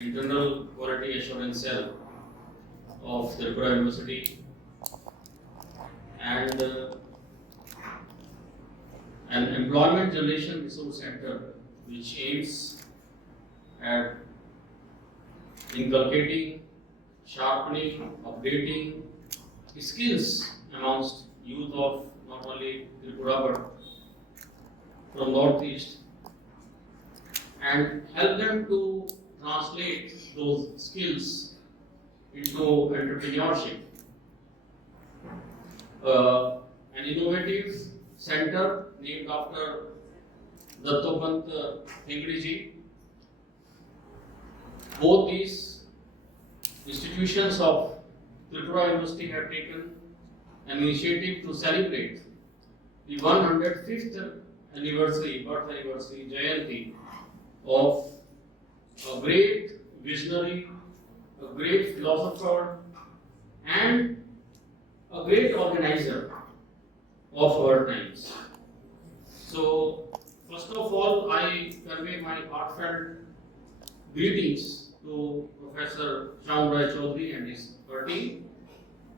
Internal quality assurance cell of Tripura University and an employment generation resource center which aims at inculcating, sharpening, updating skills amongst youth of not only Tripura but from Northeast and help them to translate those skills into entrepreneurship. An innovative center named after Dattopant Thengri ji. Both these institutions of Tripura University have taken an initiative to celebrate the 105th anniversary, birth anniversary, Jayanti of a great visionary, a great philosopher, and a great organizer of our times. So, first of all, I convey my heartfelt greetings to Professor Shyam Rai Chaudhary and his team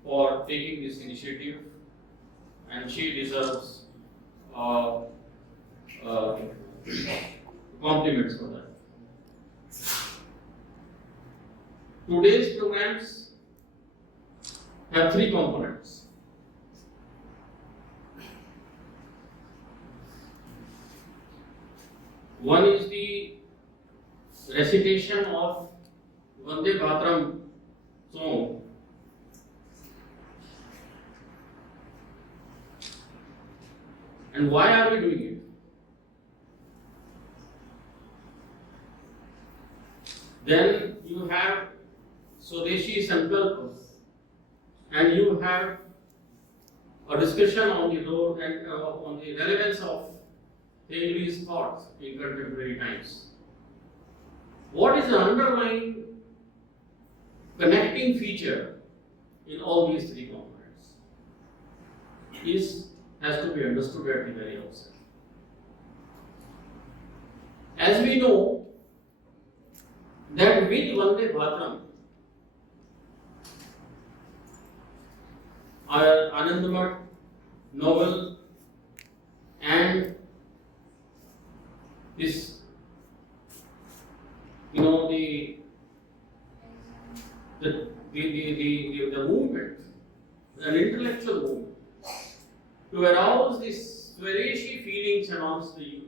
for taking this initiative, and she deserves compliments for that. Today's programs have three components. One is the recitation of Vande Mataram song. And why are we doing it? Then you have Swadeshi Sankalp, and you have a discussion on the role and on the relevance of Thengri's thoughts in contemporary times. What is the underlying connecting feature in all these three components has to be understood at the very outset. As we know that with Vande Mataram, Anandamath novel and this, the movement, an intellectual movement, to arouse this Swadeshi feelings amongst the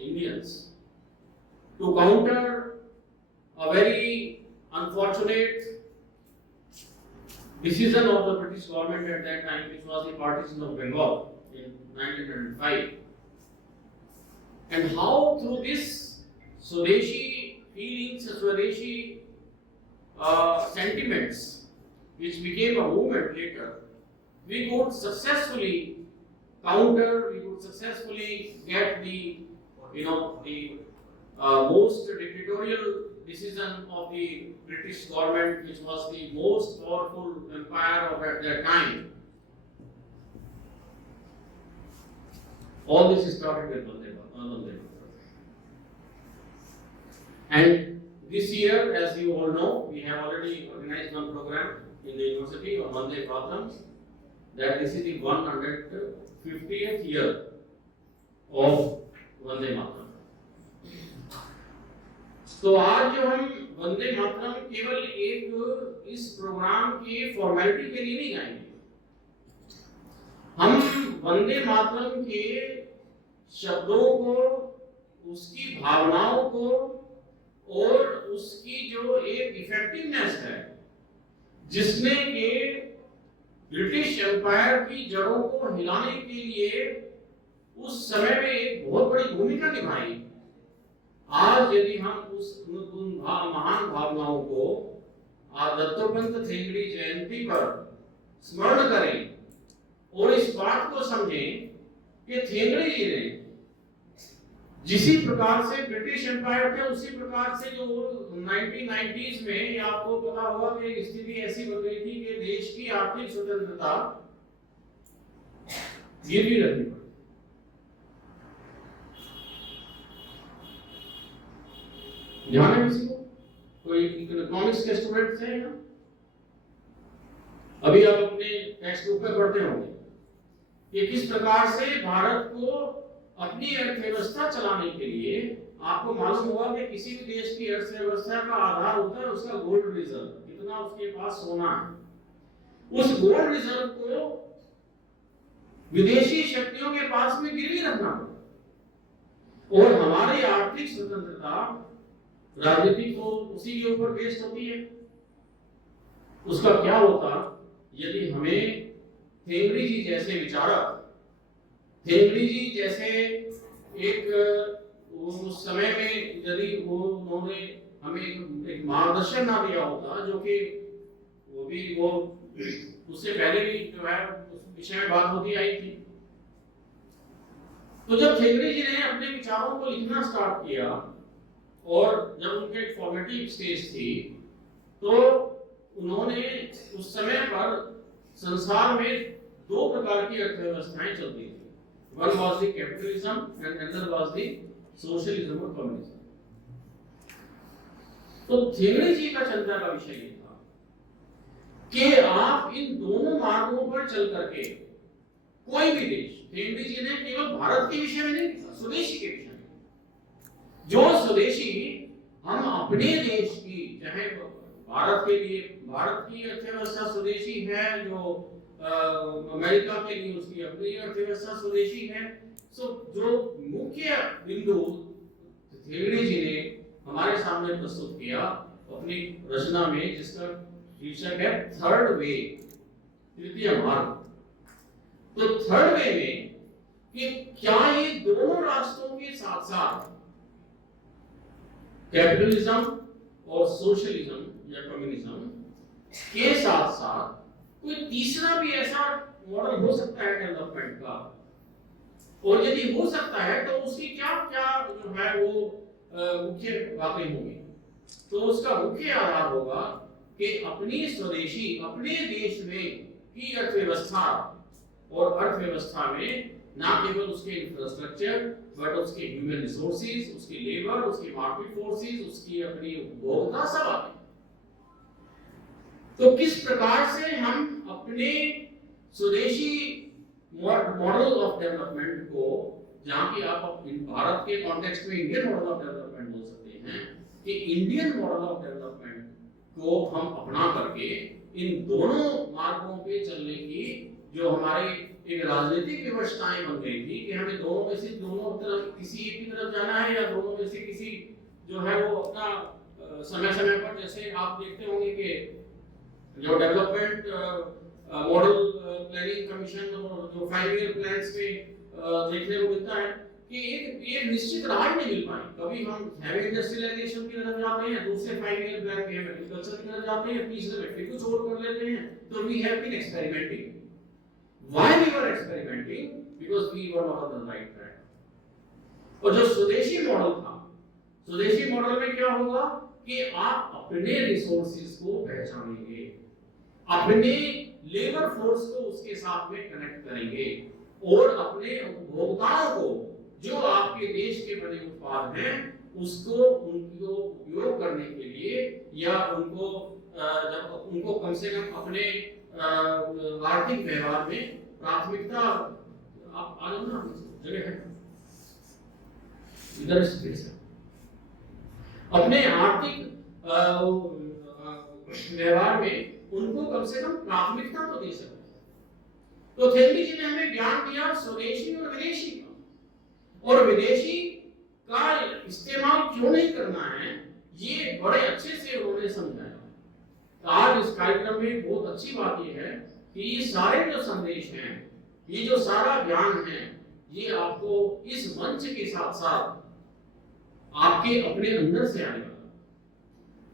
Indians, to counter a very unfortunate decision of the British government at that time, which was the partition of Bengal in 1905. And how through this Swadeshi feelings, Swadeshi sentiments, which became a movement later, we could successfully counter, we could successfully get the most dictatorial decision of the British government, which was the most powerful empire of at that time. All this started with Vande Mataram. And this year, as you all know, we have already organized one program in the university on Vande Mataram. That this is the 150th year of Vande Mataram. तो आज जो हम वंदे मातरम केवल एक इस programme के formality के लिए नहीं गाएंगे, हम वंदे मातरम के शब्दों को, उसकी भावनाओं को और उसकी जो एक इफेक्टिवनेस है, जिसने के ब्रिटिश एम्पायर की जड़ों को हिलाने के लिए उस समय में एक बहुत बड़ी भूमिका निभाई, आज यदि हम उन महान भावनाओं को दत्तोपंत थेंगड़ी जयंती पर स्मरण करें और इस बात को समझें कि थेंगड़ी जी ने जिसी प्रकार से ब्रिटिश एम्पायर थे, उसी प्रकार से जो 1990s में आपको पता होगा कि स्थिति ऐसी बन गई थी कि देश की आर्थिक स्वतंत्रता गिरवी रखनी पड़ी। ध्यान है किसी को? कोई इकोनॉमिक्स के स्टूडेंट थे ना, अभी आप अपने टेक्स्ट बुक में पढ़ते होंगे कि किस प्रकार से भारत को अपनी अर्थव्यवस्था चलाने के लिए, आपको मालूम होगा कि किसी भी देश की अर्थव्यवस्था का आधार होता है उसका गोल्ड रिजर्व, कितना उसके पास सोना है। उस गोल्ड रिजर्व को विदेशी शक्तियों के पास में गिरवी रखना पड़ता, और हमारी आर्थिक स्वतंत्रता राजनीति को उसी के ऊपर बेस्ड होती है। उसका क्या होता यदि हमें थेंगड़ी जी जैसे विचारक, थेंगड़ी जी जैसे एक उस समय में यदि उन्होंने हमें एक मार्गदर्शन ना दिया होता, जो कि वो उससे पहले भी जो है उस विषय में बात होती आई थी। तो जब थेंगड़ी जी ने अपने विचारों को लिखना स्टार्ट किया और जब उनके एक फॉर्मेटिव स्टेज थी, तो उन्होंने उस समय पर संसार में दो प्रकार की अर्थव्यवस्थाएं चलती थी। One was the capitalism and another was the socialism और कम्युनिज्म। तो थेंगड़ी जी का चिंता का विषय ये था कि आप इन दोनों मार्गों पर चल करके कोई भी देश, थेंगड़ी जी ने केवल भारत के विषय में नहीं लिखा, स्वदेशी के विषय में, जो स्वदेशी हम अपने देश की, चाहे भारत के लिए भारत की अर्थव्यवस्था स्वदेशी है, जो अमेरिका के लिए उसकी अपनी अर्थव्यवस्था स्वदेशी है। सो जो मुख्य बिंदु थेंगड़ी जी ने हमारे सामने प्रस्तुत किया अपनी रचना में, जिसका शीर्षक है थर्ड वे, तृतीय मार्ग। तो थर्ड वे में कि क्या ये दोनों रास्तों के साथ साथ कैपिटलिज्म और सोशलिज्म या कम्युनिज्म के साथ साथ कोई तीसरा भी ऐसा मॉडल हो सकता है डेवलपमेंट का, और यदि हो सकता है तो उसकी क्या क्या जो है वो मुख्य बातें होंगी। तो उसका मुख्य आधार होगा कि अपनी स्वदेशी, अपने देश में की अर्थव्यवस्था, और अर्थव्यवस्था में ना केवल उसके इंफ्रास्ट्रक्चर बट उसके ह्यूमन रिसोर्सेज, उसकी लेबर, उसकी मार्केट फोर्सेस, उसकी अपनी उपभोक्ता सब आते हैं। तो किस प्रकार से हम अपने स्वदेशी मॉडल ऑफ डेवलपमेंट को, जहां की आप भारत के कॉन्टेक्स्ट में इंडियन मॉडल ऑफ डेवलपमेंट बोल सकते हैं, कि इंडियन मॉडल ऑफ डेवलपमेंट को हम अपना करके इन दोनों मार्गों पे चलने की जो हमारी एक राजनीतिक व्यवस्थाएं बन गई थी कि हमें दोनों में से दोनों तरफ किसी एक की तरफ जाना है, या दोनों में से किसी जो है वो अपना समय समय पर, जैसे आप देखते होंगे कि जो डेवलपमेंट मॉडल प्लानिंग कमीशन और जो 5 ईयर प्लान्स पे देखने को मिलता है कि एक निश्चित राह नहीं मिल पाई। कभी हम हैवी इंडस्ट्रियलाइजेशन की तरफ जाते हैं, दूसरे 5 ईयर प्लान पे हम एग्रीकल्चर की तरफ जाते हैं, तीसरे में फिर कुछ और कर लेते हैं। तो we have been experimenting. Why we were experimenting? Because we were not on the right track. और जो स्वदेशी मॉडल था, स्वदेशी मॉडल में क्या होगा कि आप अपने रिसोर्सेज को पहचानेंगे, अपने लेबर फोर्स को उसके साथ में कनेक्ट करेंगे, और अपने उपभोक्ताओं को जो आपके देश के बने उत्पाद हैं उसको उनको उपयोग करने के लिए, या उनको जब उनको कम से कम अपने आर्थिक व्यवहार में प्राथमिकता, आप आ जाओ ना, जगह है इधर से, अपने आर्थिक व्यवहार में उनको कम से कम प्राथमिकता तो दे सकते हैं। तो थेंगड़ी जी ने हमें ज्ञान दिया स्वदेशी और विदेशी का, और विदेशी का इस्तेमाल क्यों नहीं करना है ये बड़े अच्छे से उन्होंने समझाया। आज इस कार्यक्रम में बहुत अच्छी बात यह है कि ये सारे जो संदेश हैं, ये जो सारा ज्ञान है, ये आपको इस मंच के साथ साथ आपके अपने अंदर से आएगा।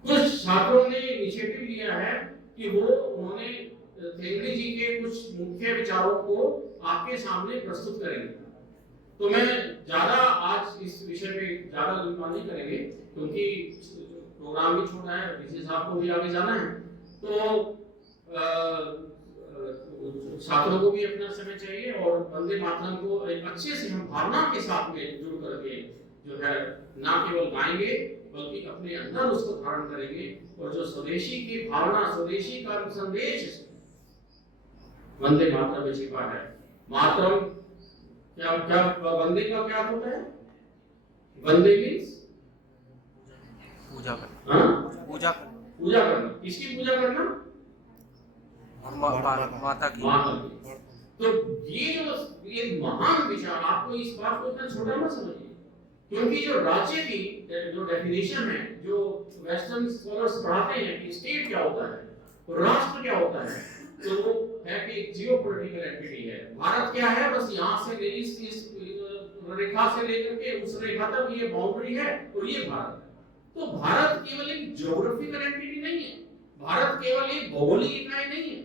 कुछ छात्रों ने इनिशिएटिव लिया है कि उन्होंने थेंगड़ी जी के कुछ मुख्य विचारों को आपके सामने प्रस्तुत करेंगे। तो मैं ज्यादा आज इस विषय में ज्यादा लंबा नहीं करेंगे, क्योंकि प्रोग्राम भी छोटा है, विशेष साहब को भी आगे जाना है, तो छात्रों को भी अपना समय चाहिए, और वंदे मातरम को एक अच्छे से हम भावना के साथ में जुड़ करके जो है ना केवल गाएंगे बल्कि अपने अंदर उसको धारण करेंगे। और जो स्वदेशी की भावना, स्वदेशी का संदेश वंदे मातरम में छिपा है। मातरम क्या क्या वंदे का क्या होता है? वंदे मीन्स पूजा करना। हाँ, पूजा करना। पूजा करना। किसकी पूजा करना? माता की। माता की। तो ये महान विचार, आपको इस बात को इतना छोटा मत समझिए, क्योंकि जो राज्य की जो डेफिनेशन है, जो वेस्टर्न स्कॉलर्स पढ़ाते हैं कि स्टेट क्या होता है, राष्ट्र क्या होता है, तो वो है कि जियोपॉलिटिकल एंटिटी है। भारत क्या है? बस यहाँ से इस रेखा से लेकर के उस रेखा तक ये बाउंड्री है और ये भारत है। तो भारत केवल एक ज्योग्राफिकल एंटिटी नहीं है, भारत केवल एक भौगोलिक इकाई नहीं है,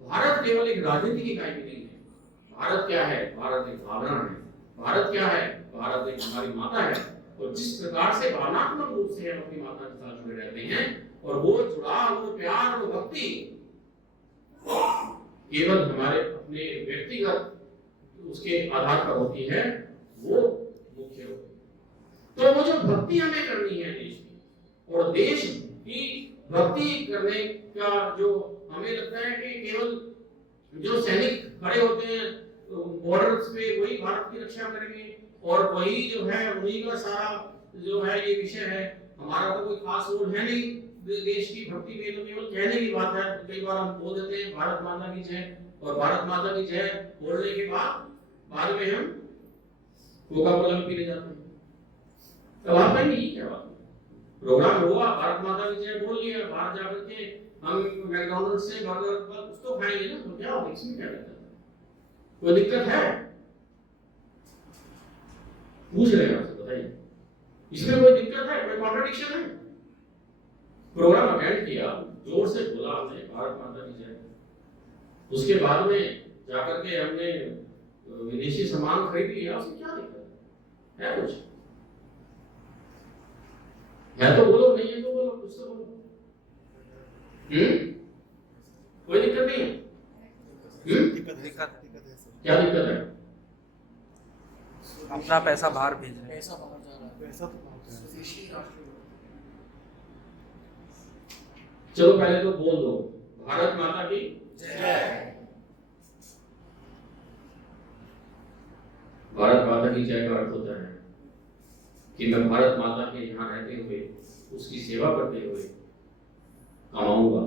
भारत केवल एक राजनीतिक इकाई भी नहीं है। भारत क्या है? भारत एक भावना है। भारत क्या है? भारत एक हमारी माता है। और जिस प्रकार से भावनात्मक रूप से हम अपनी माता के साथ जुड़े रहते हैं, और वो जुड़ाव, वो प्यार, वो भक्ति केवल हमारे अपने व्यक्तिगत उसके आधार पर होती है, वो मुख्य होती है। तो वो जो भक्ति हमें करनी है देश की, और देश की भक्ति करने का जो हमें लगता है कि केवल जो सैनिक खड़े होते हैं बॉर्डर्स पे वही भारत की रक्षा करेंगे, और वही जो है उन्हीं का सारा जो है ये विषय है, हमारा तो कोई खास रोल है नहीं देश की भक्ति में। तो केवल कहने की बात है। कई बार हम बोल देते हैं भारत माता की जय, और भारत माता की जय बोलने के बाद में हम कोका कोला पीने जाते हैं। तो आप नहीं क्या बात, प्रोग्राम हुआ, भारत माता की जय बोल लिया, बाहर जाकर के हम मैकडॉनल्ड से बर्गर कुछ तो खाएंगे ना, तो क्या होगा? इसमें क्या दिक्कत है? कोई दिक्कत है? पूछ रहे हैं आपसे, बताइए, इसमें कोई दिक्कत है? कोई कॉन्ट्रडिक्शन है? प्रोग्राम अटेंड किया, जोर से बोला हमने भारत माता की जय, उसके बाद में जाकर के हमने विदेशी सामान खरीद लिया, उसमें क्या दिक्कत है? कुछ है तो बोलो, नहीं है तो बोलो, कुछ तो बोलो। कोई दिक्कत नहीं है? दिक्कत क्या दिक्कत है? अपना पैसा बाहर भेज रहे हैं। पैसा बाहर जा रहा है, पैसा तो बहुत है। स्वदेशी राष्ट्र। चलो पहले तो बोल दो भारत माता की जय। भारत माता की जय का अर्थ होता है कि मैं भारत माता के यहाँ रहते हुए, उसकी सेवा करते हुए कमाऊंगा,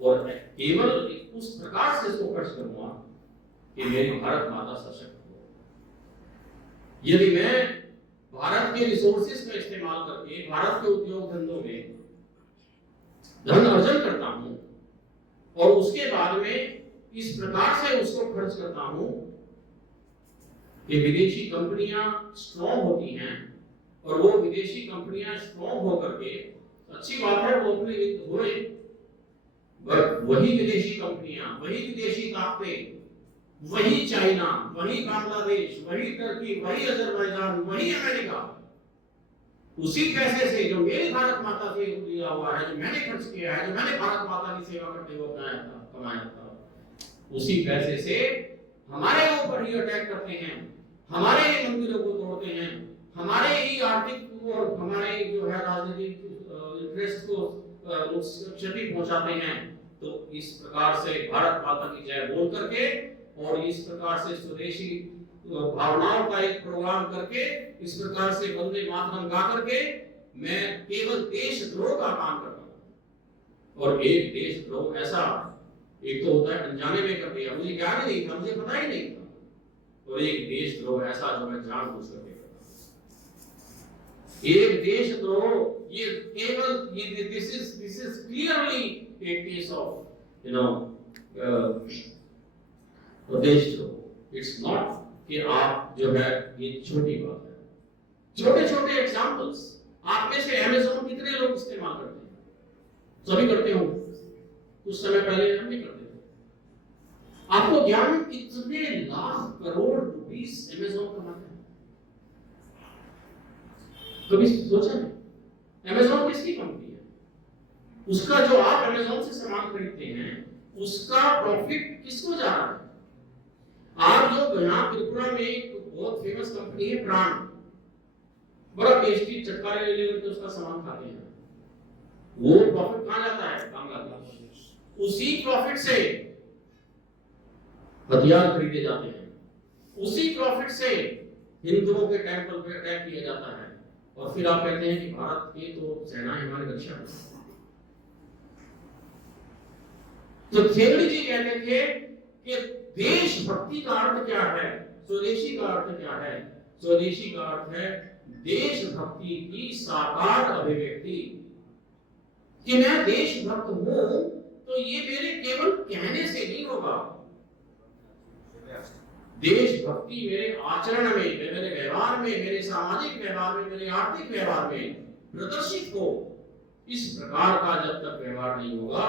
और केवल उस प्रकार से इसको खर्च करूंगा कि मेरी भारत माता सशक्त हो। यदि मैं भारत के रिसोर्सेज का इस्तेमाल करके भारत के उद्योग धंधों में धन अर्जन करता हूं, और उसके बाद में इस प्रकार से उसको खर्च करता हूं कि विदेशी कंपनियां स्ट्रॉन्ग होती हैं, और वो विदेशी कंपनियां स्ट्रॉन्ग होकर के, अच्छी बात है वो अपने हित हुए, बट वही विदेशी कंपनियां, वही विदेशी ताकतें, वही चाइना, वही बांग्लादेश, वही तुर्की, वही अजरबैजान, वही अमेरिका, उसी पैसे से जो मेरी भारत माता से लिया हुआ है, जो मैंने खर्च किया है, जो मैंने भारत माता की सेवा करते हुए कमाया था, उसी पैसे से हमारे ऊपर ही अटैक करते हैं, हमारे ही मंदिरों को तोड़ते हैं, हमारे ही आर्थिक और हमारे जो है राजनीतिक इंटरेस्ट को क्षति पहुंचाते हैं। तो इस प्रकार से भारत माता की जय बोल करके, और इस प्रकार से स्वदेशी भावनाओं का एक प्रोग्राम करके, इस प्रकार से वंदे मातरम गा करके, मैं केवल देशद्रोह का काम करता हूं। और एक देशद्रोह ऐसा, एक तो होता है अनजाने में कर दिया, मुझे ज्ञान ही नहीं था, मुझे पता ही नहीं था, और एक देशद्रोह ऐसा जो मैं जानबूझ करके करता हूं। एक देशद्रोह, ये केवल ये this is clearly a case of देशद्रोह। इट्स नॉट कि आप जो है, ये छोटी बात है, छोटे छोटे एग्जांपल्स आप में से अमेज़न कितने लोग इस्तेमाल करते हैं? सभी करते हो, कुछ समय पहले हम नहीं करते थे। आपको ज्ञान है कितने लाख करोड़ रुपीस अमेज़न कमाता है? कभी सोचा नहीं? अमेज़न किसकी कंपनी है? उसका जो आप अमेज़न से सामान खरीदते हैं, उसका प्रॉफिट किसको जा रहा है? आप जो यहाँ त्रिपुरा में एक बहुत फेमस कंपनी है प्राण, बड़ा टेस्टी चटकारे ले लेकर उसका सामान खाते हैं, वो प्रॉफिट कहाँ जाता है? बांग्लादेश। उसी प्रॉफिट से हथियार खरीदे जाते हैं, उसी प्रॉफिट से हिंदुओं के टेंपल पे अटैक किया जाता है, और फिर आप कहते हैं कि भारत की तो सेना हमारी रक्षा करती है। तो थेगड़ी जी कहते थे कि देशभक्ति का अर्थ क्या है, स्वदेशी का अर्थ क्या है? स्वदेशी का अर्थ है देशभक्ति की साकार अभिव्यक्ति। कि मैं देशभक्त हूं तो ये मेरे केवल कहने से नहीं होगा, देशभक्ति मेरे आचरण में, मेरे व्यवहार में, मेरे सामाजिक व्यवहार में, मेरे आर्थिक व्यवहार में प्रदर्शित हो। इस प्रकार का जब तक व्यवहार नहीं होगा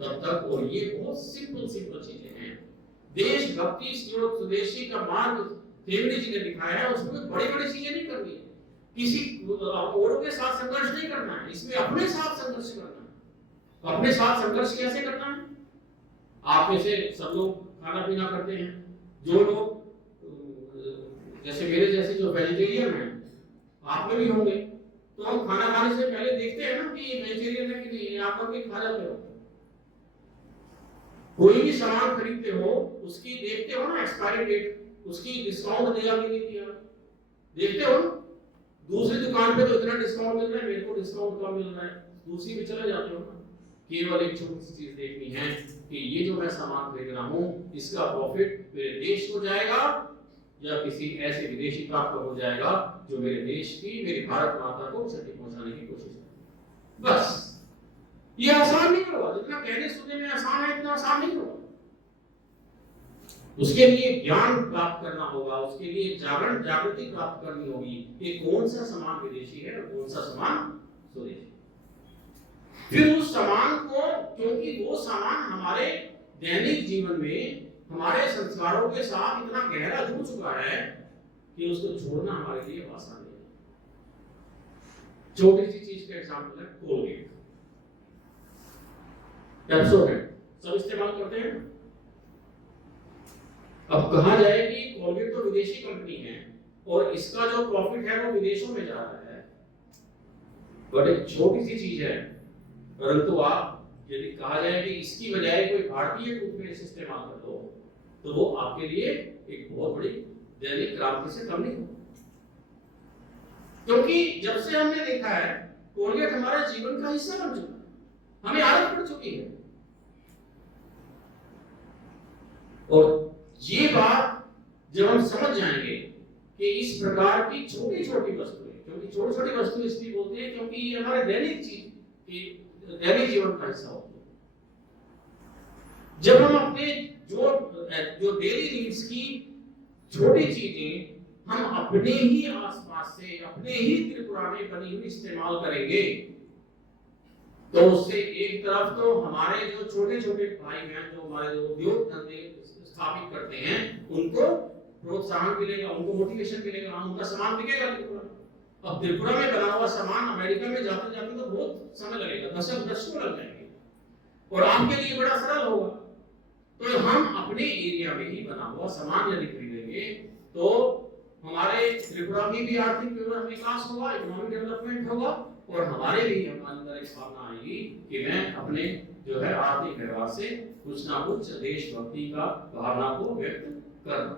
तब तक, और ये बहुत सिंपल चीजें हैं। देशभक्ति जो स्वदेशी का मार्ग थेगड़ी जी ने दिखाया है, उसमें बड़ी चीजें नहीं करनी है, किसी औरों के साथ संघर्ष नहीं करना है, इसमें अपने साथ संघर्ष करना है। अपने साथ संघर्ष कैसे करना है? आप में से सब लोग खाना पीना करते हैं, जो लोग जैसे मेरे जैसे जो वेजिटेरियन हैं, आप में भी होंगे, तो हम खाना खाने से पहले देखते हैं ना कि ये वेजिटेरियन है कि नहीं, आप लोग भी खा जाते हो। कोई भी सामान खरीदते हो उसकी देखते हो ना एक्सपायरी डेट, उसकी डिस्काउंट दिया कि नहीं दिया, देखते हो। दूसरी दुकान पे तो इतना डिस्काउंट मिल रहा है, मेरे को डिस्काउंट कम मिल रहा है, दूसरी पे चले जाते हो ना। केवल एक छोटी सी चीज देखनी है कि ये जो मैं सामान खरीद रहा हूँ इसका प्रॉफिट मेरे देश को जाएगा या किसी ऐसे विदेशी प्राप्त हो जाएगा जो मेरे देश की, मेरी भारत माता को क्षति पहुंचाने की कोशिश करेगा। बस ये आसान नहीं होगा, जितना कहने सुनने में आसान है इतना आसान नहीं होगा। उसके लिए ज्ञान प्राप्त करना होगा, उसके लिए जागृति प्राप्त करनी होगी कि कौन सा सामान विदेशी है और कौन सा सामान स्वदेशी। फिर उस सामान को, क्योंकि वो सामान हमारे दैनिक जीवन में हमारे संस्कारों के साथ इतना गहरा जुड़ चुका है कि उसको छोड़ना हमारे लिए आसान नहीं है। छोटी सी चीज का एग्जांपल है कोलगेट, पेप्सोडेंट, सब इस्तेमाल करते हैं। अब कहा जाए कि कोलगेट तो विदेशी कंपनी है और इसका जो प्रॉफिट है वो विदेशों में जा रहा है, बट एक छोटी सी चीज है, परंतु आप यदि कहा जाए कि इसकी बजाय कोई भारतीय टूथपेस्ट इस्तेमाल कर दो तो वो आपके लिए एक बहुत बड़ी दैनिक क्रांति से कम नहीं हो। क्योंकि जब से हमने देखा है कोलगेट हमारे जीवन का हिस्सा बन चुका है, हमें आदत पड़ चुकी है। और ये बात जब हम समझ जाएंगे कि इस प्रकार की छोटी छोटी वस्तुएं, क्योंकि छोटी छोटी वस्तु इसलिए बोलते हैं क्योंकि ये हमारे दैनिक जीवन का हिस्सा होती है। जब हम अपने जो डेली नीड्स की छोटी चीजें हम अपने ही आसपास से, अपने ही त्रिपुरा में बनी हुई इस्तेमाल करेंगे तो उससे एक तरफ तो हमारे जो छोटे छोटे भाई बहन जो हमारे जो उद्योग धंधे स्थापित करते हैं उनको प्रोत्साहन मिलेगा, उनको मोटिवेशन मिलेगा, उनका सामान बिकेगा त्रिपुरा। अब त्रिपुरा में बना हुआ सामान अमेरिका में जाते जाते तो बहुत समय लगेगा, दशकों लग जाएंगे, और आपके लिए बड़ा सरल होगा। तो हम अपने एरिया में ही बना हुआ सामान यदि खरीदेंगे तो हमारे त्रिपुरा में भी आर्थिक विकास होगा, इकोनॉमिक डेवलपमेंट होगा, और हमारे भी अंदर एक भावना आएगी कि मैं अपने जो है आर्थिक व्यवहार से कुछ ना कुछ देशभक्ति का भावना को व्यक्त कर रहा हूं।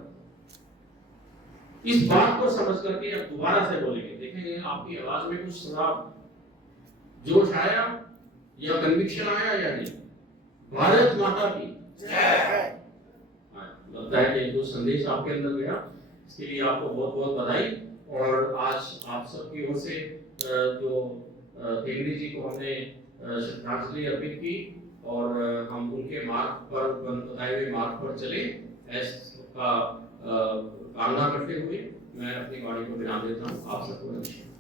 इस बात को समझ करके अब दोबारा से बोलेंगे, देखेंगे आपकी आवाज में कुछ थोड़ा जोश आया या कन्विक्शन आया या नहीं। भारत माता की जय। लगता है कि जो संदेश आपके अंदर गया इसके लिए आपको बहुत बहुत बधाई। और आज आप सबकी ओर से जो थेगड़ी जी को हमने श्रद्धांजलि अर्पित की और हम उनके मार्ग पर, बताए हुए मार्ग पर चले, ऐसा कामना करते हुए मैं अपनी वाणी को विराम देता हूँ। आप सबको नमस्कार।